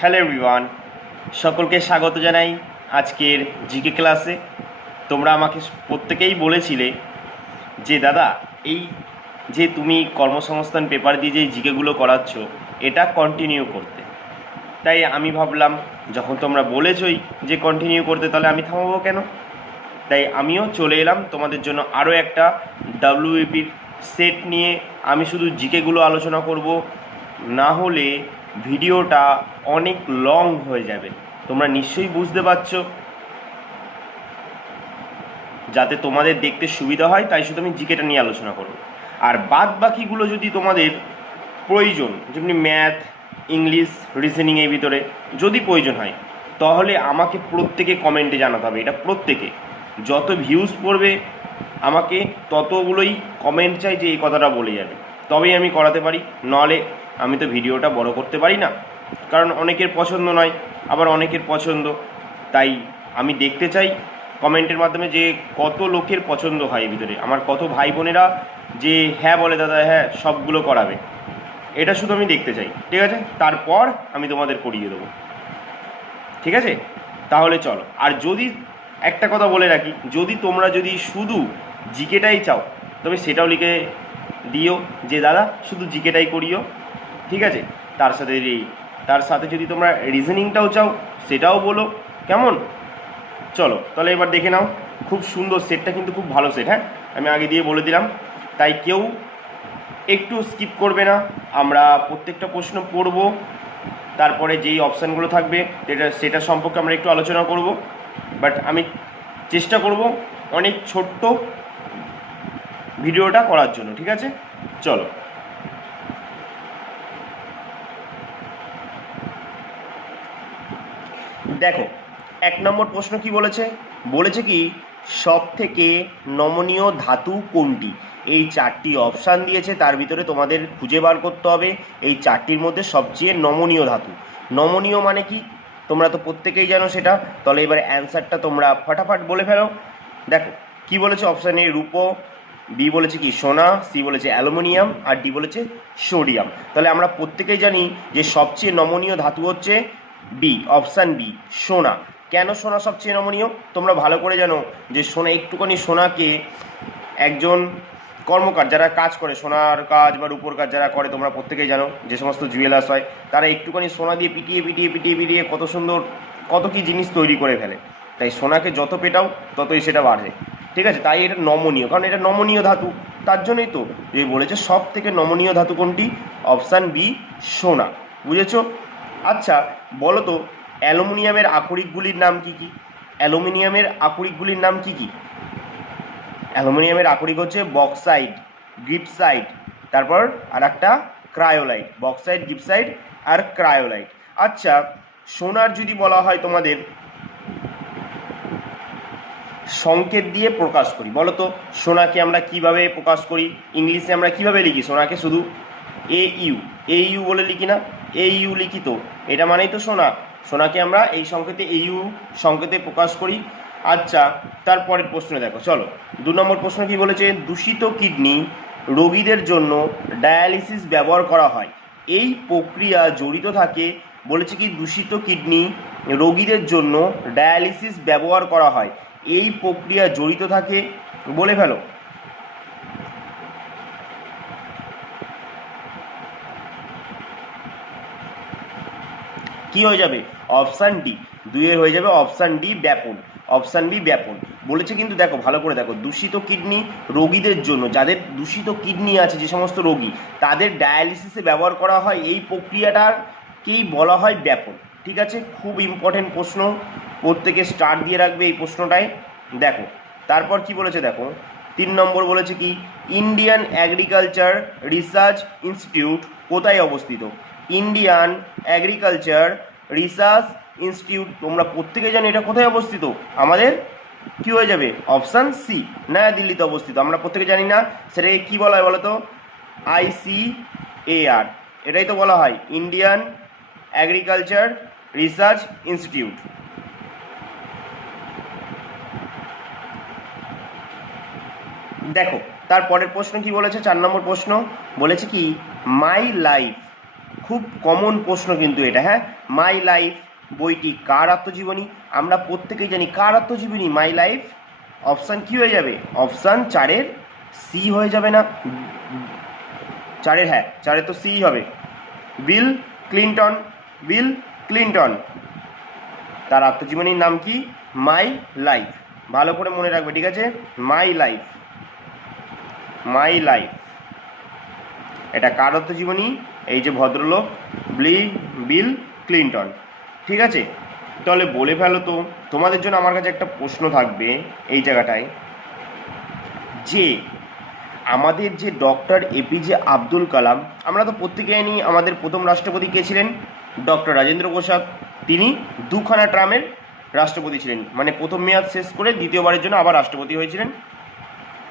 Hello everyone, সকলকে স্বাগত জানাই আজকের জিকে ক্লাসে। তোমরা আমাকে প্রত্যেকেই বলেছিলে যে দাদা, এই যে তুমি কর্মসংস্থান পেপার দিয়ে যে জিকেগুলো করাচ্ছ এটা কন্টিনিউ করতে। তাই আমি ভাবলাম, যখন তোমরা বলেছই যে কন্টিনিউ করতে, তাহলে আমি থামাবো কেন। তাই আমিও চলে এলাম তোমাদের জন্য আরও একটা ডাব্লিউবিপির সেট নিয়ে। আমি শুধু জিকেগুলো আলোচনা করব, না হলে ভিডিওটা অনেক লং হয়ে যাবে। তোমরা নিশ্চয়ই বুঝতে পারছো, যাতে তোমাদের দেখতে সুবিধা হয় তাই শুধু আমি জিকেটা নিয়ে আলোচনা করব। আর বাদ বাকিগুলো যদি তোমাদের প্রয়োজন, যেমনি ম্যাথ, ইংলিশ, রিজনিং, এই ভিতরে যদি প্রয়োজন হয়, তাহলে আমাকে প্রত্যেকে কমেন্টে জানাতে হবে। এটা প্রত্যেকে, যত ভিউজ পড়বে আমাকে ততগুলোই কমেন্ট চাই যে এই কথাটা বলে যাবে, তবেই আমি করাতে পারি। নাহলে আমি তো ভিডিওটা বড় করতে পারি না, কারণ অনেকের পছন্দ নয়, আবার অনেকের পছন্দ। তাই আমি দেখতে চাই কমেন্টের মাধ্যমে যে কত লোকের পছন্দ হয় এই ভিতরে, আমার কত ভাই বোনেরা যে হ্যাঁ বলে দাদা হ্যাঁ সবগুলো করাবে, এটা শুধু আমি দেখতে চাই। ঠিক আছে, তারপর আমি তোমাদের করিয়ে দেবো। ঠিক আছে, তাহলে চলো। আর যদি একটা কথা বলে রাখি, যদি তোমরা যদি শুধু জিকেটাই চাও, তবে সেটাও লিখে দিও যে দাদা শুধু জিকেটাই করিও। ঠিক আছে, তার সাথে যদি তোমরা রিজনিংটাও চাও সেটাও বলো, কেমন? চলো তাহলে এবার দেখে নাও। খুব সুন্দর সেটটা, কিন্তু খুব ভালো সেট। হ্যাঁ, আমি আগে দিয়ে বলে দিলাম, তাই কেউ একটু স্কিপ করবে না। আমরা প্রত্যেকটা প্রশ্ন পড়ব, তারপরে যেই অপশানগুলো থাকবে সেটা সম্পর্কে আমরা একটু আলোচনা করব। বাট আমি চেষ্টা করব অনেক ছোট্ট ভিডিওটা করার জন্য। ঠিক আছে, চলো। দেখো, 1 নম্বর প্রশ্ন কি বলেছে? বলেছে কি সব থেকে নমনীয় ধাতু কোনটি? এই 4টি অপশান দিয়েছে, তার ভিতরে তোমাদের খুঁজে বার করতে হবে এই 4টির মধ্যে সবচেয়ে নমনীয় ধাতু। নমনীয় মানে কি তোমরা তো প্রত্যেকেই জানো সেটা। তাহলে এবার অ্যান্সারটা তোমরা ফটাফট বলে ফেলো। দেখো কি বলেছে অপশান এ রূপো, বি বলেছে কি সোনা, সি বলেছে অ্যালুমিনিয়াম, আর ডি বলেছে সোডিয়াম। তাহলে আমরা প্রত্যেকেই জানি যে সবচেয়ে নমনীয় ধাতু হচ্ছে বি, অপশান বি, সোনা। কেন সোনা সবচেয়ে নমনীয়? তোমরা ভালো করে জানো যে সোনা, একটুখানি সোনাকে একজন কর্মকার যারা কাজ করে, সোনার কাজ বা রূপোর কাজ যারা করে, তোমরা প্রত্যেকেই জানো যে সমস্ত জুয়েলার্স হয়, তারা একটুখানি সোনা দিয়ে পিটিয়ে পিটিয়ে পিটিয়ে পিটিয়ে কত সুন্দর কত কি জিনিস তৈরি করে ফেলে। তাই সোনাকে যত পেটাও ততই সেটা বাড়ে। ঠিক আছে, তাই এটা নমনীয়, কারণ এটা নমনীয় ধাতু। তার জন্যই তো যে বলেছে সব থেকে নমনীয় ধাতু কোনটি, অপশান বি, সোনা। বুঝেছো? আচ্ছা বলো তো, অ্যালুমিনিয়ামের আকরিকগুলির নাম কি কি? অ্যালুমিনিয়ামের আকরিকগুলির নাম কি কি? অ্যালুমিনিয়ামের আকরিক হচ্ছে বক্সাইট, গিপসাইট, তারপর আর একটা ক্রায়োলাইট। বক্সাইট, গিপসাইট আর ক্রায়োলাইট। আচ্ছা, সোনার যদি বলা হয় তোমাদের সংকেত দিয়ে প্রকাশ করি, বলো তো সোনাকে আমরা কিভাবে প্রকাশ করি? ইংলিশে আমরা কিভাবে লিখি সোনাকে? শুধু এইউ বলে লিখি না? এইউ লিখি, তো এটা মানেই তো সোনা। সোনাকে আমরা এই সংকেতে এইউ সংকেতে প্রকাশ করি। আচ্ছা, তারপরের প্রশ্নে দেখো, চলো 2 নম্বর প্রশ্ন কি বলেছে? দূষিত কিডনি রোগীদের জন্য ডায়ালিসিস ব্যবহার করা হয়, এই প্রক্রিয়া জড়িত থাকে। বলেছে কি দূষিত কিডনি রোগীদের জন্য ডায়ালিসিস ব্যবহার করা হয়, এই প্রক্রিয়া জড়িত থাকে, বলে ফেলো। কি হয়ে যাবে? Option D. 2 হয়ে যাবে অপশান ডি, ব্যাপন। অপশান বি, ব্যাপন বলেছে। কিন্তু দেখো ভালো করে দেখো, দূষিত কিডনি রোগীদের জন্য, যাদের দূষিত কিডনি আছে যে সমস্ত রোগী, তাদের ডায়ালিসিসে ব্যবহার করা হয়, এই প্রক্রিয়াটাকেই বলা হয় ব্যাপন। ঠিক আছে, খুব ইম্পর্টেন্ট প্রশ্ন, প্রত্যেকে স্টার দিয়ে রাখবে এই প্রশ্নটায়। দেখো তারপর কি বলেছে, দেখো 3 নম্বর বলেছে কি ইন্ডিয়ান এগ্রিকালচার রিসার্চ ইনস্টিটিউট কোথায় অবস্থিত? ইন্ডিয়ান এগ্রিকালচার রিসার্চ ইনস্টিটিউট, তোমরা প্রত্যেকে জানো এটা কোথায় অবস্থিত? আমাদের কি হয়ে যাবে? অপশান সি, নয়া দিল্লিতে অবস্থিত। আমরা প্রত্যেকে জানি না সেটাকে কি বলা হয় বলো তো? ICAR, এটাই তো বলা হয় ইন্ডিয়ান এগ্রিকালচার রিসার্চ ইনস্টিটিউট। দেখো তারপরের প্রশ্ন কি বলেছে? 4 নম্বর প্রশ্ন বলেছে কি মাই লাইফ খুব কমন প্রশ্ন কিন্তু এটা, হ্যাঁ। মাই লাইফ বইটি কার আত্মজীবনী? আমরা প্রত্যেকেই জানি কার আত্মজীবনী মাই লাইফ। অপশান কি হয়ে যাবে? অপশান 4-এর সি হয়ে যাবে না? 4-এর, হ্যাঁ 4-এর তো সি হবে। Bill Clinton. বিল ক্লিন্টন, তার আত্মজীবনীর নাম কি? My life. ভালো করে মনে রাখবে, ঠিক আছে? My life, my life. এটা কার আত্মজীবনী? এই যে ভদ্রলোক বিল ক্লিন্টন, ঠিক আছে? তাহলে বলে ফেলো তো, তোমাদের জন্য আমার কাছে একটা প্রশ্ন থাকবে এই জায়গাটায়, যে আমাদের যে ডক্টর এপিজে আব্দুল কালাম, আমরা তো প্রত্যেকে জানি আমাদের প্রথম রাষ্ট্রপতি কে ছিলেন? ডক্টর রাজেন্দ্র প্রসাদ। তিনি 2খানা টার্মের রাষ্ট্রপতি ছিলেন, মানে প্রথম মেয়াদ শেষ করে দ্বিতীয়বারের জন্য আবার রাষ্ট্রপতি হয়েছিলেন,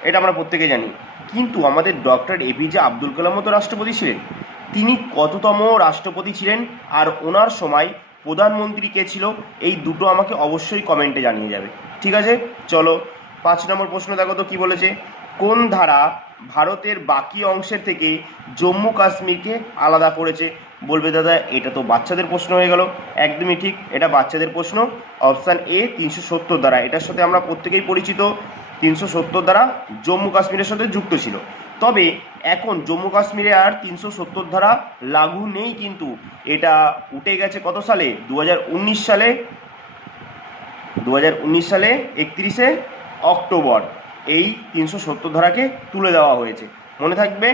এটা আমরা প্রত্যেকে জানি। কিন্তু আমাদের ডক্টর এপিজে আব্দুল কালামও তো রাষ্ট্রপতি ছিলেন। তিনি কততম রাষ্ট্রপতি ছিলেন আর ওনার সময় প্রধানমন্ত্রী কে ছিল? এই দুটো আমাকে অবশ্যই কমেন্টে জানিয়ে যাবে, ঠিক আছে? চলো 5 নম্বর প্রশ্ন দেখো তো কি বলেছে। কোন ধারা ভারতের বাকি অংশের থেকে জম্মু কাশ্মীরকে আলাদা করেছে? বলবে দাদা এটা তো বাচ্চাদের প্রশ্ন হয়ে গেল। একদমই ঠিক, এটা বাচ্চাদের প্রশ্ন। অপশান এ 370 ধারা, এটার সাথে আমরা প্রত্যেকেই পরিচিত। 370 ধারা জম্মু কাশ্মীরের সাথে যুক্ত ছিল। তবে এখন জম্মু কাশ্মীরে আর 370 ধারা লাগু নেই, কিন্তু এটা উঠে গেছে কত সালে? 2019 সালে। 2019 সালে 31শে অক্টোবর এই 370 ধারাকে তুলে দেওয়া হয়েছে, মনে থাকবে।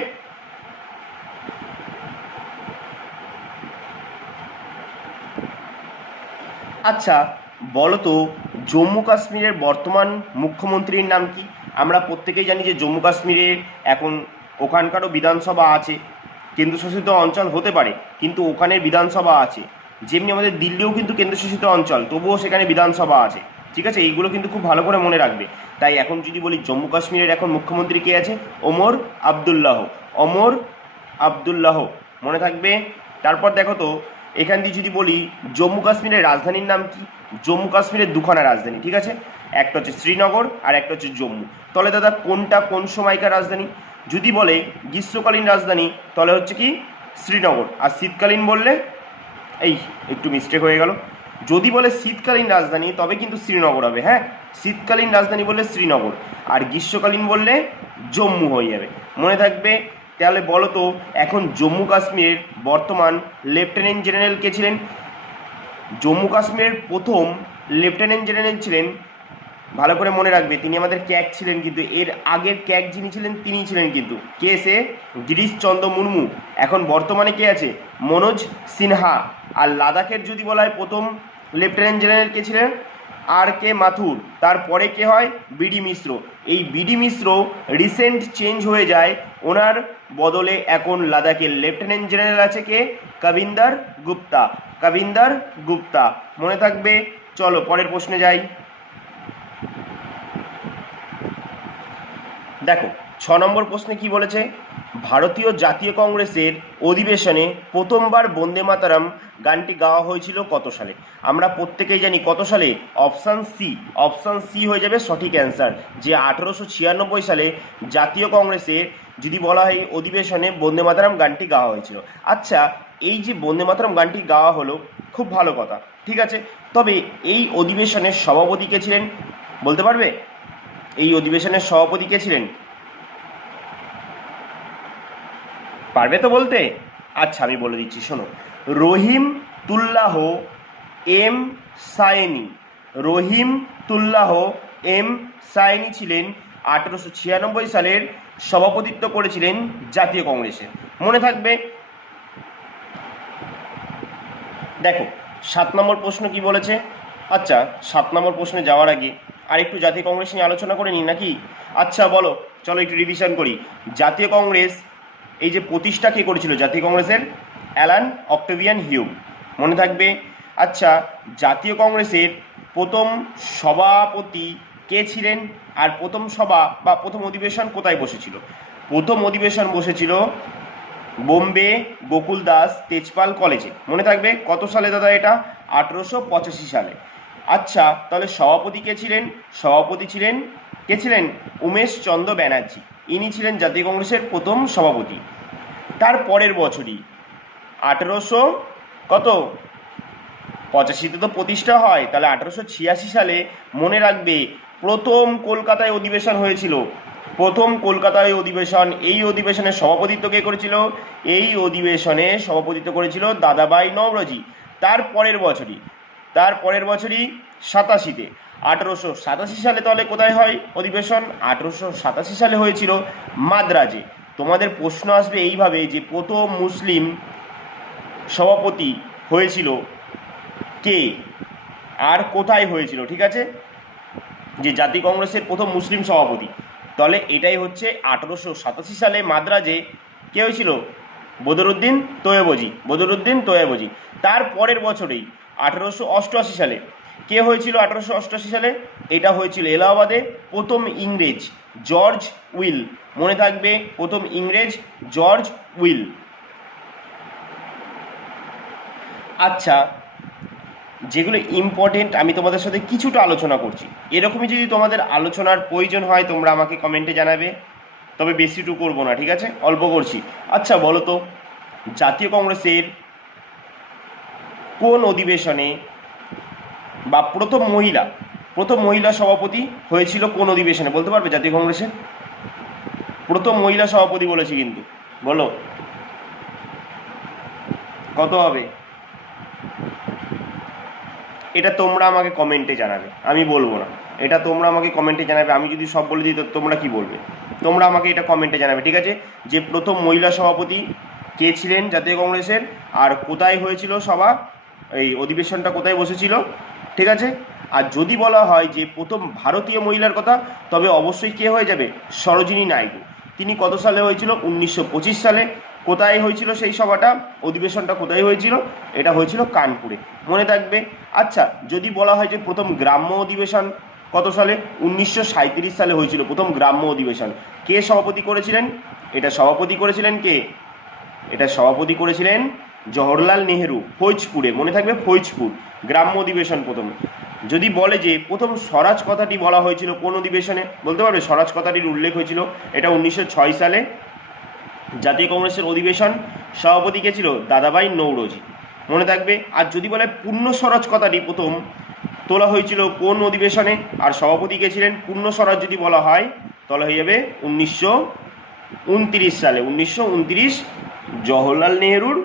আচ্ছা বলো তো, জম্মু কাশ্মীরের বর্তমান মুখ্যমন্ত্রীর নাম কি? আমরা প্রত্যেকেই জানি যে জম্মু কাশ্মীরের এখন ওখানকারও বিধানসভা আছে, কেন্দ্রশাসিত অঞ্চল হতে পারে কিন্তু ওখানের বিধানসভা আছে। যেমনি আমাদের দিল্লিও কিন্তু কেন্দ্রশাসিত অঞ্চল, তবুও সেখানে বিধানসভা আছে, ঠিক আছে? এইগুলো কিন্তু খুব ভালো করে মনে রাখবে। তাই এখন যদি বলি জম্মু কাশ্মীরের এখন মুখ্যমন্ত্রী কে আছে? ওমর আবদুল্লাহ। ওমর আবদুল্লাহ, মনে থাকবে। তারপর দেখো তো, এখান দিয়ে যদি বলি জম্মু কাশ্মীরের রাজধানীর নাম কি? জম্মু কাশ্মীরের 2খানা রাজধানী, ঠিক আছে? একটা হচ্ছে শ্রীনগর আর একটা হচ্ছে জম্মু। তাহলে দাদা কোনটা কোন সময়কার রাজধানী? যদি বলে গ্রীষ্মকালীন রাজধানী তাহলে হচ্ছে কি শ্রীনগর, আর শীতকালীন বললে এই একটু মিস্টেক হয়ে গেল, যদি বলে শীতকালীন রাজধানী তবে কিন্তু শ্রীনগর হবে, হ্যাঁ। শীতকালীন রাজধানী বললে শ্রীনগর, আর গ্রীষ্মকালীন বললে জম্মু হয়ে যাবে, মনে থাকবে। তাহলে বলো তো, এখন জম্মু কাশ্মীরের বর্তমান লেফটেন্যান্ট জেনারেল কে ছিলেন? জম্মু কাশ্মীরের প্রথম লেফটেন্যান্ট জেনারেল ছিলেন, ভালো করে মনে রাখবে, তিনি আমাদের ক্যাগ ছিলেন, কিন্তু এর আগের ক্যাগ যিনি ছিলেন তিনি ছিলেন কিন্তু কে? সে গিরিশ চন্দ্র মুর্মু। এখন বর্তমানে কে আছে? মনোজ সিনহা। আর লাদাখের যদি বলা হয় প্রথম লেফটেন্যান্ট জেনারেল কে ছিলেন? আর কে মাথুর। তারপরে কে হয়? বিডি মিশ্র। এই বিডি মিশ্র রিসেন্ট চেঞ্জ হয়ে যায়, ওনার বদলে এখন লাদাখের লেফটেন্যান্ট জেনারেল আছে কে? কবিন্দর গুপ্তা। কবিন্দর গুপ্তা, মনে থাকবে। চলো পরের প্রশ্নে যাই। দেখো 6 নম্বর প্রশ্নে কি বলেছে। ভারতীয় জাতীয় কংগ্রেসের অধিবেশনে প্রথমবার বন্দে মাতরম গানটি গাওয়া হয়েছিল কত সালে? আমরা প্রত্যেকেই জানি কত সালে। অপশান সি, অপশান সি হয়ে যাবে সঠিক অ্যান্সার, যে 1896 সালে জাতীয় কংগ্রেসের যদি বলা হয় অধিবেশনে বন্দে মাতরম গানটি গাওয়া হয়েছিল। আচ্ছা, এই যে বন্দে মাতরম গানটি গাওয়া হলো খুব ভালো কথা, ঠিক আছে, তবে এই অধিবেশনের সভাপতি কে ছিলেন বলতে পারবে? এই অধিবেশনের সভাপতি কে ছিলেন? পারবে তো বলতে? আচ্ছা আমি বলে দিচ্ছি, শোনো। রহিমতুল্লাহ এম সায়েনি। রহিমতুল্লাহ এম সায়েনি ছিলেন 1896 সালের সভাপতিত্ব করেছিলেন জাতীয় কংগ্রেসে, মনে থাকবে। দেখো 7 নম্বর প্রশ্ন কি বলেছে। আচ্ছা 7 নম্বর প্রশ্নে যাওয়ার আগে আর একটু জাতীয় কংগ্রেস নিয়ে আলোচনা করে নিই নাকি? আচ্ছা বলো, চলো একটু রিভিশন করি। জাতীয় কংগ্রেস এই যে প্রতিষ্ঠা কে করেছিল জাতীয় কংগ্রেসের? অ্যালান অক্টেভিয়ান হিউম, মনে থাকবে। আচ্ছা, জাতীয় কংগ্রেসের প্রথম সভাপতি কে ছিলেন? আর প্রথম সভা বা প্রথম অধিবেশন কোথায় বসেছিল? প্রথম অধিবেশন বসেছিল বোম্বে গোকুল দাস তেজপাল কলেজে, মনে থাকবে। কত সালে দাদা এটা? 1885 সালে। আচ্ছা তাহলে সভাপতি কে ছিলেন? সভাপতি ছিলেন কে ছিলেন? উমেশ চন্দ্র ব্যানার্জি, ইনি ছিলেন জাতীয় কংগ্রেসের প্রথম সভাপতি। তার পরের বছরই 1800 কত 85-তে তো প্রতিষ্ঠা হয়, তাহলে 1886 সালে মনে রাখবে প্রথম কলকাতায় অধিবেশন হয়েছিল। প্রথম কলকাতায় অধিবেশন, এই অধিবেশনের সভাপতিত্ব কে করেছিল? এই অধিবেশনে সভাপতিত্ব করেছিল দাদাভাই নওরোজি। তার পরের বছরই 87-তে 1887 সালে তাহলে কোথায় হয় অধিবেশন? 1887 সালে হয়েছিল মাদ্রাজে। তোমাদের প্রশ্ন আসবে এইভাবে যে প্রথম মুসলিম সভাপতি হয়েছিল কে আর কোথায় হয়েছিল, ঠিক আছে, যে জাতীয় কংগ্রেসের প্রথম মুসলিম সভাপতি, তাহলে এটাই হচ্ছে 1887 সালে মাদ্রাজে কে হয়েছিল? বদরুদ্দিন তৈয়বজি। তার পরের বছরেই 1888 সালে কে হয়েছিল? 1888 সালে এটা হয়েছিল এলাহাবাদে প্রথম ইংরেজ জর্জ উইল। মনে থাকবে প্রথম ইংরেজ জর্জ উইল। আচ্ছা, যেগুলো ইম্পর্টেন্ট আমি তোমাদের সাথে কিছুটা আলোচনা করছি, এরকমই যদি তোমাদের আলোচনার প্রয়োজন হয় তোমরা আমাকে কমেন্টে জানাবে, তবে বেশিটুকু করবো না, ঠিক আছে, অল্প করছি। আচ্ছা বলো তো, জাতীয় কংগ্রেসের কোন অধিবেশনে বা প্রথম মহিলা সভাপতি হয়েছিল কোন অধিবেশনে? বলতে পারবে জাতীয় কংগ্রেসের প্রথম মহিলা সভাপতি বলেছি কিন্তু, বলো কত হবে? এটা তোমরা আমাকে কমেন্টে জানাবে, আমি বলবো না, এটা তোমরা আমাকে কমেন্টে জানাবে। আমি যদি সব বলে দিই তো তোমরা কি বলবে? তোমরা আমাকে এটা কমেন্টে জানাবে, ঠিক আছে, যে প্রথম মহিলা সভাপতি কে ছিলেন জাতীয় কংগ্রেসের, আর কোথায় হয়েছিল সভা, এই অধিবেশনটা কোথায় বসেছিল, ঠিক আছে। আর যদি বলা হয় যে প্রথম ভারতীয় মহিলার কথা, তবে অবশ্যই কে হয়ে যাবে? সরোজিনী নাইডু। তিনি কত সালে হয়েছিল? 1925 সালে। কোথায় হয়েছিল সেই সভাটা, অধিবেশনটা কোথায় হয়েছিল? এটা হয়েছিল কানপুরে, মনে থাকবে। আচ্ছা, যদি বলা হয় যে প্রথম গ্রাম্য অধিবেশন কত সালে? 1937 সালে হয়েছিল প্রথম গ্রাম্য অধিবেশন। কে সভাপতি করেছিলেন? এটা সভাপতি করেছিলেন কে? এটা সভাপতি করেছিলেন জওহরলাল নেহেরু, ফৈজপুরে, মনে থাকবে, ফৈজপুর গ্রাম্য অধিবেশন প্রথম। যদি বলে যে প্রথম স্বরাজ কথাটি বলা হয়েছিল কোন অধিবেশনে, বলতে পারবে স্বরাজ কথাটির উল্লেখ হয়েছিল? এটা 1906 সালে। জাতীয় কংগ্রেসের অধিবেশন সভাপতি কে ছিল? দাদাভাই নওরোজি, মনে থাকবে। আর যদি বলে পূর্ণ স্বরাজ কথাটি প্রথম তোলা হয়েছিল কোন অধিবেশনে, আর সভাপতি কে ছিলেন? পূর্ণ স্বরাজ যদি বলা হয় তাহলে হয়ে যাবে 1929 সালে। 1929 জওহরলাল নেহেরুর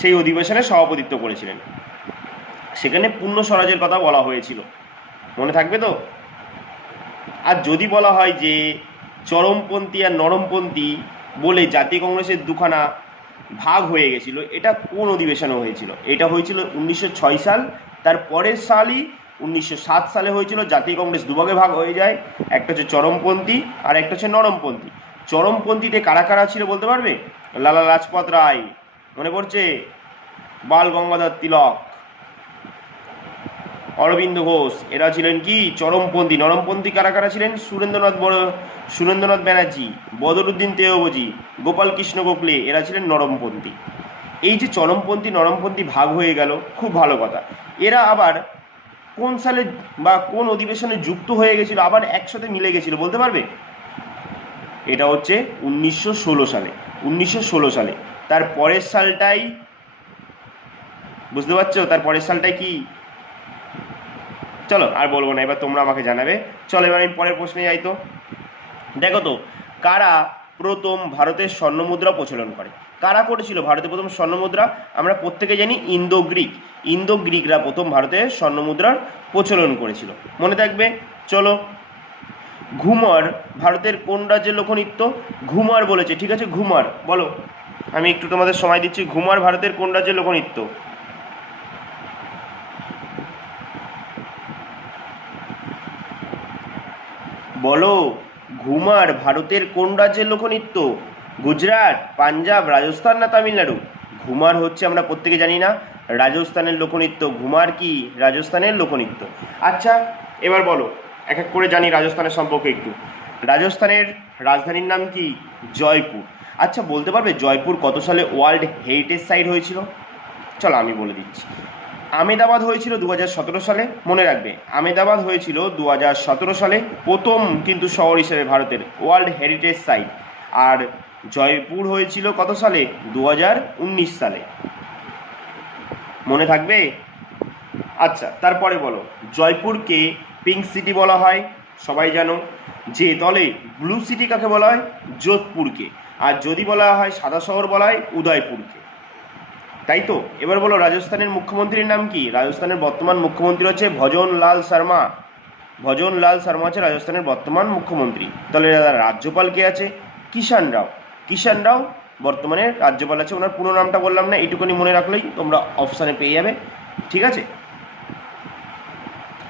সেই অধিবেশনে সভাপতিত্ব করেছিলেন, সেখানে পূর্ণ স্বরাজের কথা বলা হয়েছিল, মনে থাকবে তো। আর যদি বলা হয় যে চরমপন্থী আর নরমপন্থী বলে জাতীয় কংগ্রেসের দুখানা ভাগ হয়ে গেছিল, এটা কোন অধিবেশনে হয়েছিল? এটা হয়েছিল 1906 সাল। তার পরের সালই 1907 সালে হয়েছিল জাতীয় কংগ্রেস দুভাগে ভাগ হয়ে যায়, একটা হচ্ছে চরমপন্থী আর একটা হচ্ছে নরমপন্থী। চরমপন্থীতে কারা কারা ছিল বলতে পারবে? লালা লাজপত রায়, মনে পড়ছে, বাল গঙ্গাধর তিলক, অরবিন্দ ঘোষ, এরা ছিলেন কি চরমপন্থী। নরমপন্থী কারা কারা ছিলেন? সুরেন্দ্রনাথ ব্যানার্জি, বদরুদ্দিন তৈয়বজি, গোপাল কৃষ্ণ গোখলে, এরা ছিলেন নরমপন্থী। এই যে চরমপন্থী নরমপন্থী ভাগ হয়ে গেল, খুব ভালো কথা। এরা আবার কোন সালে বা কোন অধিবেশনে যুক্ত হয়ে গেছিল, আবার একসাথে মিলে গেছিল বলতে পারবে? এটা হচ্ছে 1916 সালে। 1916 সালে। তার পরের সালটাই, বুঝতে পারছো, তার পরের সালটাই কি? চলো আর বলবো না, এবার তোমরা আমাকে জানাবে। চলো এবার আমি পরের প্রশ্নে যাই। তো দেখো তো, কারা প্রথম ভারতের স্বর্ণমুদ্রা প্রচলন করে? কারা করেছিল ভারতে প্রথম স্বর্ণমুদ্রা? আমরা প্রত্যেকে জানি ইন্দো গ্রিকরা প্রথম ভারতে স্বর্ণমুদ্রার প্রচলন করেছিল, মনে থাকবে। চলো, ঘুমর ভারতের কোন রাজ্যের লোকনৃত্য? ঘুমর বলেছে, ঠিক আছে, ঘুমর বলো। আমি একটু তোমাদের সময় দিচ্ছি। ঘুমর ভারতের কোন রাজ্যের লোকনৃত্য? বলো, ঘুমার ভারতের কোন রাজ্যের লোকনৃত্য? গুজরাট, পাঞ্জাব, রাজস্থান না তামিলনাড়ু? ঘুমার হচ্ছে, আমরা প্রত্যেকে জানি না, রাজস্থানের লোকনৃত্য। ঘুমার কি রাজস্থানের লোকনৃত্য। আচ্ছা এবার বলো, এক এক করে জানি রাজস্থানের সম্পর্কে একটু। রাজস্থানের রাজধানীর নাম কি? জয়পুর। আচ্ছা বলতে পারবে জয়পুর কত সালে ওয়ার্ল্ড হেরিটেজ সাইট হয়েছিল? চলো আমি বলে দিচ্ছি। আমেদাবাদ হয়েছিল 2017 সালে, মনে রাখবে, আমেদাবাদ হয়েছিল 2017 সালে প্রথম কিন্তু শহর হিসেবে ভারতের ওয়ার্ল্ড হেরিটেজ সাইট। আর জয়পুর হয়েছিল কত সালে? 2019 সালে। মনে থাকবে? আচ্ছা, তারপরে বলো, জয়পুরকে পিঙ্ক সিটি বলা হয়, সবাই জানো। যে দলে ব্লু সিটি কাকে বলা হয়? যোধপুরকে। আর যদি বলা হয় সাদা শহর বলা হয় উদয়পুরকে, তাই তো? এবার বলো, রাজস্থানের মুখ্যমন্ত্রীর নাম কি? রাজস্থানের বর্তমান মুখ্যমন্ত্রী হচ্ছে ভজনলাল শর্মা। ভজনলাল শর্মা হচ্ছে রাজস্থানের বর্তমান মুখ্যমন্ত্রী। তাহলে রাজ্যপাল কে আছে? কিষাণ রাও। কিষাণ রাও বর্তমানে রাজ্যপাল আছে। ওনার পুরো নামটা বললাম না, এইটুকুনি মনে রাখলেই তোমরা অপশানে পেয়ে যাবে, ঠিক আছে?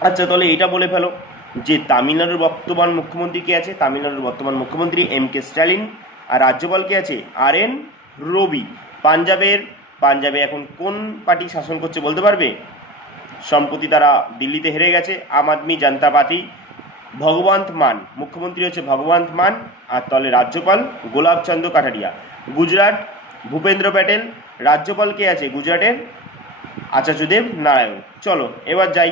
আচ্ছা, তাহলে এটা বলে ফেলো যে তামিলনাড়ুর বর্তমান মুখ্যমন্ত্রী কে আছে? তামিলনাড়ুর বর্তমান মুখ্যমন্ত্রী এম.কে. স্ট্যালিন। আর রাজ্যপাল কে আছে? আর.এন. রবি। পাঞ্জাবে এখন কোন পার্টি শাসন করছে বলতে পারবে? সম্প্রতি তারা দিল্লিতে হেরে গেছে, আম আদমি জনতা পার্টি। ভগবন্ত মান মুখ্যমন্ত্রী হচ্ছে ভগবন্ত মান। আর তাহলে রাজ্যপাল গোলাপচন্দ্র কাটারিয়া। গুজরাট ভূপেন্দ্র প্যাটেল। রাজ্যপাল কে আছে গুজরাটের? আচার্যদেব নারায়ণ। চলো এবার যাই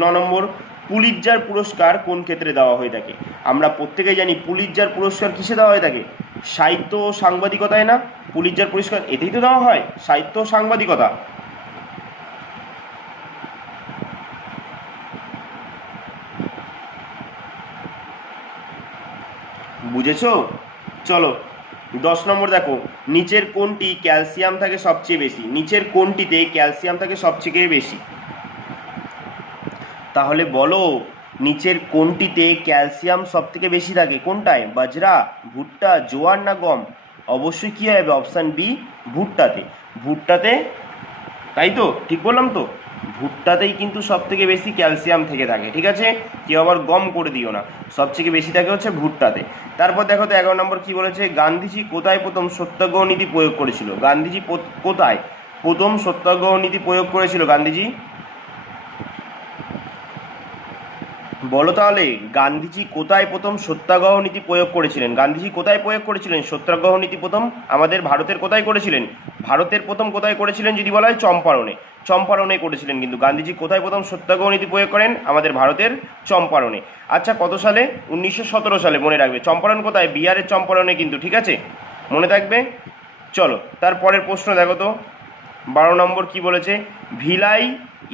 9 নম্বর, পুলিৎজার পুরস্কার কোন ক্ষেত্রে দেওয়া হয়ে থাকে? আমরা প্রত্যেকেই জানি পুলিৎজার পুরস্কার কিসে দেওয়া হয়ে থাকে? সাহিত্য ও সাংবাদিকতায় না? পুলিৎজার পুরস্কার এতেই তো দেওয়া হয়, সাহিত্য ও সাংবাদিকতা। বুঝেছো? চলো 10 নম্বর দেখো, নিচের কোনটি ক্যালসিয়াম থাকে সবচেয়ে বেশি? নিচের কোনটিতে ক্যালসিয়াম থাকে সবচেয়ে বেশি? তাহলে বলো, নিচের কোনটিতে ক্যালসিয়াম সব থেকে বেশি থাকে? কোনটায়? বাজরা, ভুট্টা, জোয়ার না গম? অবশ্যই কি হবে? Option B, ভুট্টাতে। ভুট্টাতে, তাই তো? ঠিক বললাম তো? ভুট্টাতেই কিন্তু সব থেকে বেশি ক্যালসিয়াম থেকে থাকে, ঠিক আছে? কেউ আবার গম করে দিও না, সবথেকে বেশি থাকে হচ্ছে ভুট্টাতে। তারপর দেখো তো 11 নম্বর কি বলেছে, গান্ধীজি কোথায় প্রথম সত্যাগ্রহ নীতি প্রয়োগ করেছিল? গান্ধীজি কোথায় প্রথম সত্যাগ্রহ নীতি প্রয়োগ করেছিল গান্ধীজি? বলো তাহলে, গান্ধীজি কোথায় প্রথম সত্যাগ্রহ নীতি প্রয়োগ করেছিলেন? গান্ধীজি কোথায় প্রয়োগ করেছিলেন সত্যাগ্রহ নীতি প্রথম? আমাদের ভারতের কোথায় করেছিলেন? ভারতের প্রথম কোথায় করেছিলেন যদি বলা হয়? চম্পারণে। চম্পারণে করেছিলেন। কিন্তু গান্ধীজি কোথায় প্রথম সত্যাগ্রহ নীতি প্রয়োগ করেন? আমাদের ভারতের চম্পারণে। আচ্ছা, কত সালে? 1917 সালে। মনে রাখবে, চম্পারণ কোথায়? বিহারের চম্পারণে কিন্তু, ঠিক আছে? মনে থাকবে। চলো তারপরের প্রশ্ন দেখো তো, 12 নম্বর কি বলেছে, ভিলাই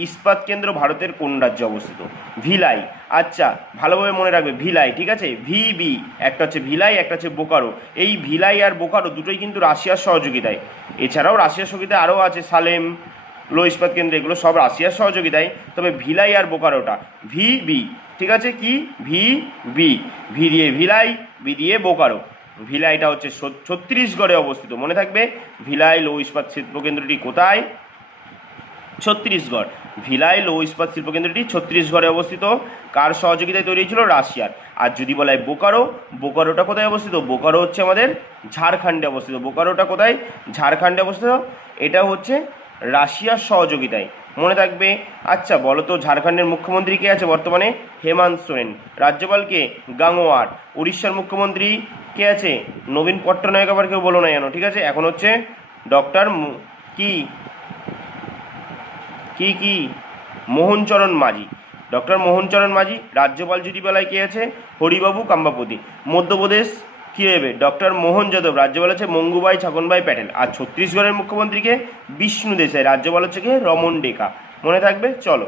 ইস্পাত কেন্দ্র ভারতের কোন রাজ্যে অবস্থিত? ভিলাই। আচ্ছা, ভালোভাবে মনে রাখবে, ভিলাই, ঠিক আছে? ভিবি, একটা হচ্ছে ভিলাই, একটা হচ্ছে বোকারো। এই ভিলাই আর বোকারো দুটোই কিন্তু রাশিয়ার সহযোগিতায়। এছাড়াও রাশিয়ার সহযোগিতায় আরও আছে সালেম, লো ইস্পাত কেন্দ্র, এগুলো সব রাশিয়ার সহযোগিতায়। তবে ভিলাই আর বোকারোটা ভিবি, ঠিক আছে? কি ভিবি? ভি দিয়ে ভিলাই, বি দিয়ে বোকারো। ভিলাইটা হচ্ছে ছত্তিশগড়ে অবস্থিত, মনে থাকবে। ভিলাই লৌহ ইস্পাত শিল্পকেন্দ্রটি কোথায়? ছত্তিশগড়। ভিলাই লৌহ ইস্পাত শিল্পকেন্দ্রটি ছত্তিশগড়ে অবস্থিত। কার সহযোগিতায় তৈরি হয়েছিল? রাশিয়ার। আর যদি বলা হয় বোকারো, বোকারোটা কোথায় অবস্থিত? বোকারো হচ্ছে আমাদের ঝাড়খণ্ডে অবস্থিত। বোকারোটা কোথায়? ঝাড়খণ্ডে অবস্থিত। এটা হচ্ছে রাশিয়ার সহযোগিতায়, মনে থাকবে। আচ্ছা বলো তো, ঝাড়খণ্ডের মুখ্যমন্ত্রী কে আছে বর্তমানে? হেমন্ত সোরেন। রাজ্যপাল কে? গাঙ্গোয়ার। উড়িষ্যার মুখ্যমন্ত্রী কে আছে? নবীন পট্টনায়ক। আবার কেউ বলো না জানো, ঠিক আছে? এখন হচ্ছে ডক্টর কি কি কি মোহনচরণ মাঝি। ডক্টর মোহনচরণ মাঝি। রাজ্যপাল যদি বেলায় কে আছে? হরিবাবু কাম্বাপতি। মধ্যপ্রদেশ কি হবে? ডক্টর মোহন যাদব। রাজ্যপাল আছে মঙ্গুবাই ছাগনভাই প্যাটেল। আর ছত্তিশগড়ের মুখ্যমন্ত্রীকে? বিষ্ণু দেশাই। রাজ্যপাল হচ্ছে কে? রমন ডেকা। মনে থাকবে। চলো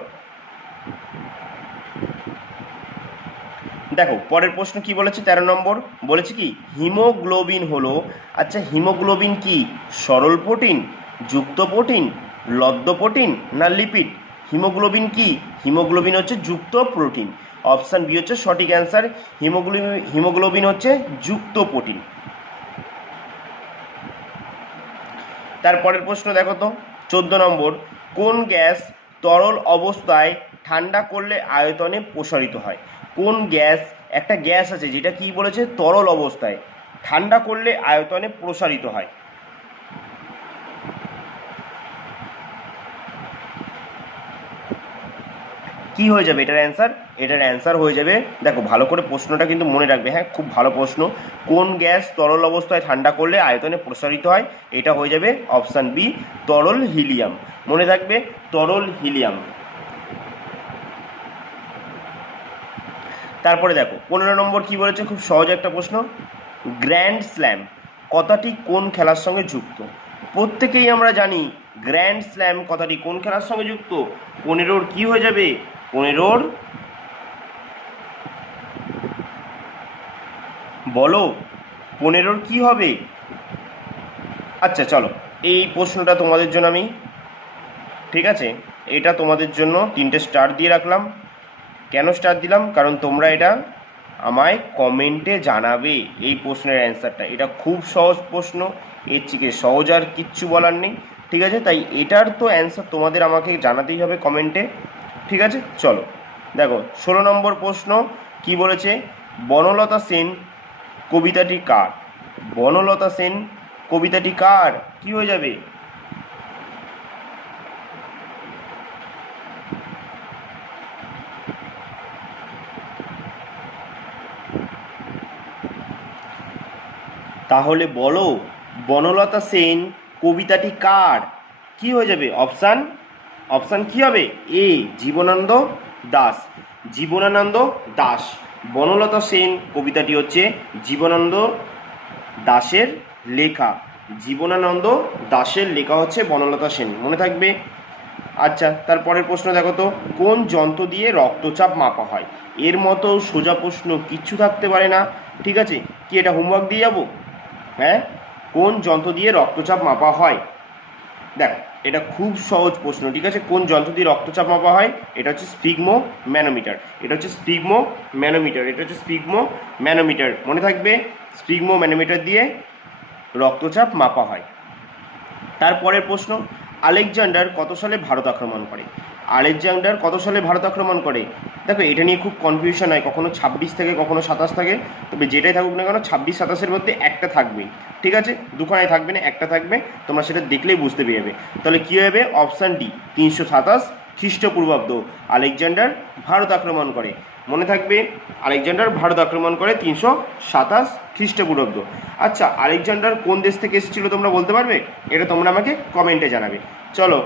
দেখো পরের প্রশ্ন কি বলেছে, 13 নম্বর বলেছে কি, হিমোগ্লোবিন হলো, আচ্ছা হিমোগ্লোবিন কি সরল প্রোটিন, যুক্ত প্রোটিন, লব্ধ প্রোটিন না লিপিড? হিমোগ্লোবিন কি? হিমোগ্লোবিন হচ্ছে যুক্ত প্রোটিন। অপশান বি হচ্ছে সঠিক অ্যান্সার। হিমোগ্লোবিন হচ্ছে যুক্ত প্রোটিন। তারপরের প্রশ্ন দেখো তো, 14 নম্বর, কোন গ্যাস তরল অবস্থায় ঠান্ডা করলে আয়তনে প্রসারিত হয়? কোন গ্যাস? একটা গ্যাস আছে যেটা কি বলেছে? তরল অবস্থায় ঠান্ডা করলে আয়তনে প্রসারিত হয়। কি হয়ে যাবে এটার অ্যান্সার? এটার অ্যান্সার হয়ে যাবে, দেখো ভালো করে প্রশ্নটা কিন্তু মনে রাখবে, হ্যাঁ খুব ভালো প্রশ্ন। কোন গ্যাস তরল অবস্থায় ঠান্ডা করলে আয়তনে প্রসারিত হয়? এটা হয়ে যাবে অপশান বি, তরল হিলিয়াম। মনে থাকবে, তরল হিলিয়াম। তারপরে দেখো 15 নম্বর কি বলেছে, খুব সহজ একটা প্রশ্ন, গ্র্যান্ড স্ল্যাম কথাটি কোন খেলার সঙ্গে যুক্ত? প্রত্যেকেই আমরা জানি গ্র্যান্ড স্ল্যাম কথাটি কোন খেলার সঙ্গে যুক্ত? 15 কি হয়ে যাবে? 15 বলো 15 কি হবে? আচ্ছা চলো, এই প্রশ্নটা তোমাদের জন্য আমি, ঠিক আছে, এটা তোমাদের জন্য 3টে স্টার দিয়ে রাখলাম। কেন স্টার দিলাম? কারণ তোমরা এটা আমায় কমেন্টে জানাবে এই প্রশ্নের অ্যান্সারটা। এটা খুব সহজ প্রশ্ন, এর থেকে সহজ আর কিচ্ছু বলার নেই, ঠিক আছে? তাই এটার তো অ্যান্সার তোমাদের আমাকে জানাতেই হবে কমেন্টে, ঠিক আছে? চলো দেখো 16 নম্বর প্রশ্ন কি বলেছে? বনলতা সেন কবিতাটি কার? বনলতা সেন কবিতাটি কার? কি হয়ে যাবে? তাহলে বলো বনলতা সেন কবিতাটি কার? কি হয়ে যাবে? অপশান কি হবে? এ জীবনানন্দ দাশ। জীবনানন্দ দাশ। বনলতা সেন কবিতাটি হচ্ছে জীবনানন্দ দাশের লেখা। জীবনানন্দ দাশের লেখা হচ্ছে বনলতা সেন, মনে থাকবে। আচ্ছা, তারপরের প্রশ্ন দেখো তো, কোন যন্ত্র দিয়ে রক্তচাপ মাপা হয়? এর মতো সোজা প্রশ্ন কিচ্ছু থাকতে পারে না, ঠিক আছে? কি এটা হোমওয়ার্ক দিয়ে যাবো? হ্যাঁ, কোন যন্ত্র দিয়ে রক্তচাপ মাপা হয়? দেখো এটা খুব সহজ প্রশ্ন, ঠিক আছে? কোন যন্ত্র দিয়ে রক্তচাপ মাপা হয়? এটা হচ্ছে স্পিগমো ম্যানোমিটার। এটা হচ্ছে স্পিগমো ম্যানোমিটার। এটা হচ্ছে স্পিগমো ম্যানোমিটার, মনে থাকবে। স্পিগমো ম্যানোমিটার দিয়ে রক্তচাপ মাপা হয়। তারপরের প্রশ্ন, আলেকজান্ডার কত সালে ভারত আক্রমণ করে? আলেকজান্ডার কত সালে ভারত আক্রমণ করে? দেখো এটা নিয়ে খুব কনফিউশন হয়, কখনো 26 থাকে, কখনো 27 থাকে, তবে যেটাই থাকুক না কেন 26-27-এর মধ্যে একটা থাকবেই, ঠিক আছে? দুখানায় থাকবে না, একটা থাকবে, তোমরা সেটা দেখলেই বুঝতে পেরে যাবে। তাহলে কী হবে? অপশান ডি 327 খ্রিস্টপূর্বাব্দ আলেকজান্ডার ভারত আক্রমণ করে, মনে থাকবে। আলেকজান্ডার ভারত আক্রমণ করে 327 খ্রিস্টপূর্বাব্দ। আচ্ছা, আলেকজান্ডার কোন দেশ থেকে এসেছিল তোমরা বলতে পারবে? এটা তোমরা আমাকে কমেন্টে জানাবে। চলো,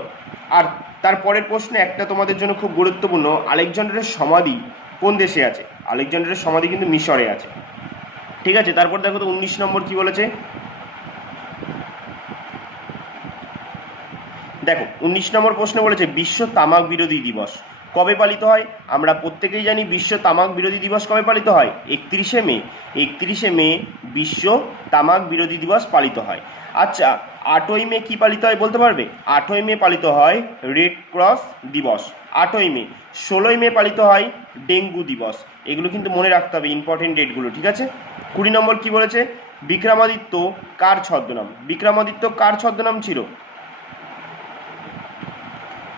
আর তারপরের প্রশ্ন একটা তোমাদের জন্য খুব গুরুত্বপূর্ণ, আলেকজান্ডারের সমাধি কোন দেশে আছে? আলেকজান্ডারের সমাধি কিন্তু মিশরে আছে, ঠিক আছে? তারপর দেখো তো 19 নম্বর কি বলেছে। দেখো 19 নম্বর প্রশ্ন বলেছে বিশ্ব তামাক বিরোধী দিবস কবে পালিত হয়? আমরা প্রত্যেকেই জানি বিশ্ব তামাক বিরোধী দিবস কবে পালিত হয়? 31শে মে। 31শে মে বিশ্ব তামাক বিরোধী দিবস পালিত হয়। আচ্ছা, 8ই মে কী পালিত হয় বলতে পারবে? 8ই মে পালিত হয় রেড ক্রস দিবস। 8ই মে। 16ই মে পালিত হয় ডেঙ্গু দিবস। এগুলো কিন্তু মনে রাখতে হবে, ইম্পর্টেন্ট ডেটগুলো, ঠিক আছে? 20 নম্বর কি বলেছে? বিক্রমাদিত্য কার ছদ্মনাম? বিক্রমাদিত্য কার ছদ্মনাম ছিল?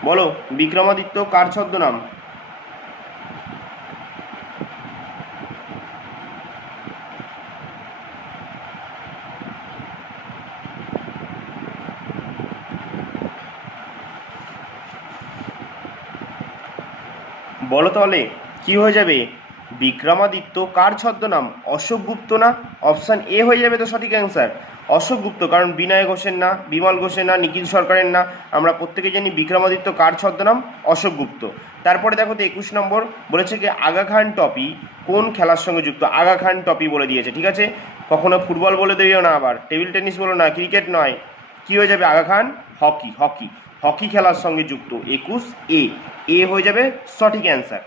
বলো বিক্রমাদিত্য কার ছদ্মনাম? বলো তাহলে কি হয়ে যাবে? বিক্রমাদিত্য কার ছদ্মনাম? অশোক গুপ্ত না? অপশান এ হয়ে যাবে তো সঠিক অ্যান্সার, অশোক গুপ্ত। কারণ বিনয় ঘোষের না, বিমল ঘোষের না, নিখিল সরকারের না, আমরা প্রত্যেকে জানি বিক্রমাদিত্য কার ছদ্মনাম? অশোক গুপ্ত। তারপরে দেখো তো 21 নম্বর বলেছে কি আগা খান ট্রফি কোন খেলার সঙ্গে যুক্ত? আগা খান ট্রফি বলে দিয়েছে, ঠিক আছে? কখনো ফুটবল বলে দিও না, আবার টেবিল টেনিস বলো না, ক্রিকেট নয়। কি হয়ে যাবে? Aga Khan hockey. Hockey hockey খেলার সঙ্গে যুক্ত। 21 এ, এ হয়ে যাবে সঠিক অ্যান্সার।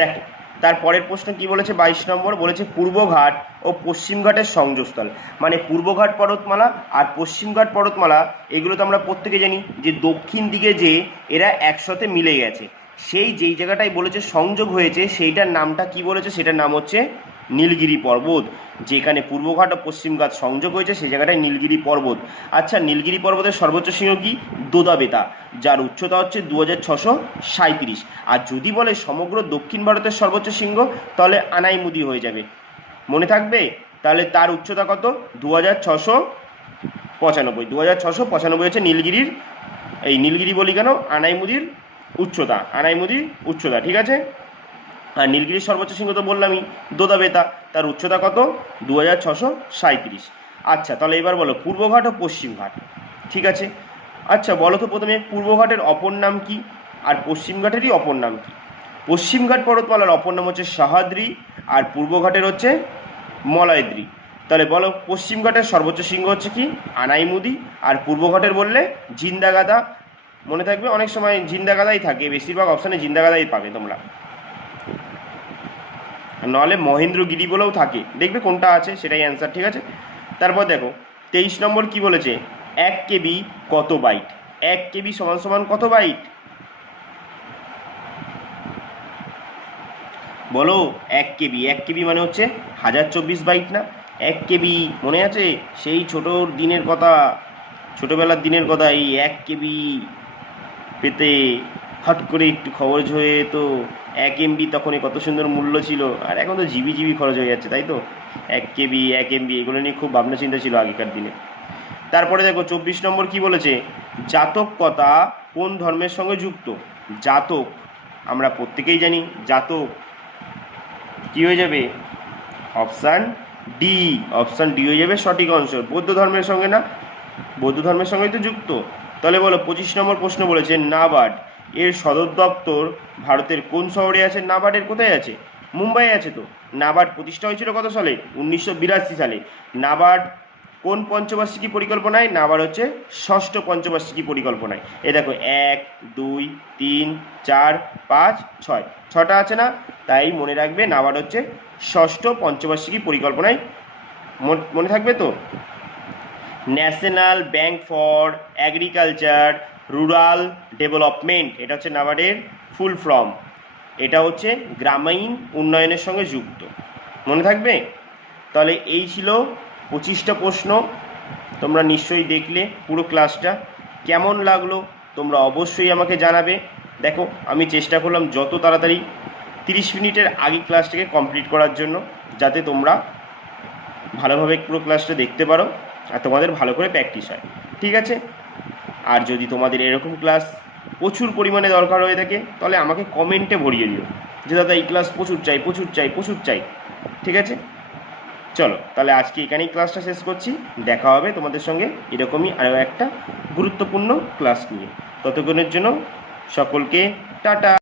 দেখো তারপরের প্রশ্ন কি বলেছে? 22 নম্বর বলেছে পূর্বঘাট ও পশ্চিমঘাটের সংযোগস্থল, মানে পূর্বঘাট পর্বতমালা আর পশ্চিমঘাট পর্বতমালা, এগুলো তো আমরা প্রত্যেকে জানি যে দক্ষিণ দিকে যে এরা একসাথে মিলে গেছে, সেই যেই জায়গাটায় বলেছে সংযোগ হয়েছে সেইটার নামটা কি বলেছে? সেটার নাম হচ্ছে নীলগিরি পর্বত। যেখানে পূর্বঘাট ও পশ্চিমঘাট সংযোগ হয়েছে সেই জায়গাটায় নীলগিরি পর্বত। আচ্ছা, নীলগিরি পর্বতের সর্বোচ্চ শৃঙ্গ কি? দোদাবেতা, যার উচ্চতা হচ্ছে 2637। আর যদি বলে সমগ্র দক্ষিণ ভারতের সর্বোচ্চ শৃঙ্গ, তাহলে আনাইমুদি হয়ে যাবে, মনে থাকবে। তাহলে তার উচ্চতা কত? 2695। 2695 হচ্ছে নীলগিরির, এই নীলগিরি বলি কেন, আনাইমুদির উচ্চতা, আনাইমুদির উচ্চতা, ঠিক আছে? আর নীলগিরির সর্বোচ্চ শৃঙ্গ তো বললামই, দোদাবেতা, তার উচ্চতা কত? 2637। আচ্ছা, তাহলে এবার বলো পূর্বঘাট ও পশ্চিমঘাট, ঠিক আছে? আচ্ছা বলো তো প্রথমে পূর্বঘাটের অপর নাম কি আর পশ্চিমঘাটেরই অপর নাম কি? পশ্চিমঘাট পর্বতমালার অপর নাম হচ্ছে সহ্যাদ্রি আর পূর্বঘাটের হচ্ছে মলয়দ্রি। তাহলে বলো, পশ্চিম ঘাটের সর্বোচ্চ শৃঙ্গ হচ্ছে কি? আনাইমুদি। আর পূর্ব ঘাটের বললে জিন্দাগাদা। মনে থাকবে, অনেক সময় জিন্দাগাদাই থাকে, বেশিরভাগ অপশানে জিন্দাগাদাই পাবে তোমরা, নাহলে মহেন্দ্রগিরি বলেও থাকে, দেখবে কোনটা আছে সেটাই অ্যান্সার। ঠিক আছে, তারপর দেখো 23 নম্বর কি বলেছে, 1 কেবি কত বাইট? 1 কেবি সমান সমান কত বাইট বলো? 1 কেবি, 1 কেবি মানে হচ্ছে 1024 বাইট না? 1 কেবি মনে আছে? সেই ছোটোর দিনের কথা, ছোটোবেলার দিনের কথা, এই 1 কেবি পেতে হট করে একটু খরচ হয়ে তো 1 এমবি তখনই কত সুন্দর মূল্য ছিল, আর এখন তো জিবি জিবি খরচ হয়ে যাচ্ছে, তাই তো? 1 কেবি 1 এমবি এগুলো নিয়ে খুব ভাবনা চিন্তা ছিল আগেকার দিনে। তারপরে দেখো 24 নম্বর কি বলেছে, জাতক কথা কোন ধর্মের সঙ্গে যুক্ত? জাতক আমরা প্রত্যেকেই জানি, জাতক কি হয়ে যাবে? অপশান ডি, অপশান ডি হয়ে যাবে সঠিক অংশ। বৌদ্ধ ধর্মের সঙ্গে না? বৌদ্ধ ধর্মের সঙ্গেই তো যুক্ত। তাহলে বলো 25 নম্বর প্রশ্ন বলেছে, নাবার্ড এর সদর দপ্তর ভারতের কোন শহরে আছে? নাবার্ডের কোথায় আছে? মুম্বাই আছে তো। নাবার্ড প্রতিষ্ঠা হয়েছিল কত সালে? 1982 সালে। নাবার্ড কোন পঞ্চবার্ষিকী পরিকল্পনায়? নাবার্ড হচ্ছে ষষ্ঠ পঞ্চবার্ষিকী পরিকল্পনায়। এ দেখো 1 2 3 4 5 6, 6টা আছে না? তাই মনে রাখবে নাবার্ড হচ্ছে ষষ্ঠ পঞ্চবার্ষিকী পরিকল্পনায়, মনে থাকবে তো। National bank for agriculture rural development, এটা হচ্ছে নাবার্ডের ফুল ফর্ম। এটা হচ্ছে গ্রামীণ উন্নয়নের সঙ্গে যুক্ত, মনে থাকবে। তাহলে এই ছিল 25টা প্রশ্ন। তোমরা নিশ্চয়ই দেখলে পুরো ক্লাসটা, কেমন লাগলো তোমরা অবশ্যই আমাকে জানাবে। দেখো আমি চেষ্টা করলাম যত তাড়াতাড়ি 30 মিনিটের আগে ক্লাসটাকে কমপ্লিট করার জন্য, যাতে তোমরা ভালোভাবে পুরো ক্লাসটা দেখতে পারো আর তোমাদের ভালো করে প্র্যাকটিস হয়। ঠিক আছে, আর যদি তোমাদের এরকম ক্লাস প্রচুর পরিমাণে দরকার হয়ে থাকে, তাহলে আমাকে কমেন্টে ভরিয়ে দিও যে দাদা এই ক্লাস প্রচুর চাই, প্রচুর চাই, প্রচুর চাই। ঠিক আছে, চলো তাহলে আজকে এখানেই ক্লাসটা শেষ করছি। দেখা হবে তোমাদের সঙ্গে এরকমই আরও একটা গুরুত্বপূর্ণ ক্লাস নিয়ে। ততক্ষণের জন্য সকলকে টাটা।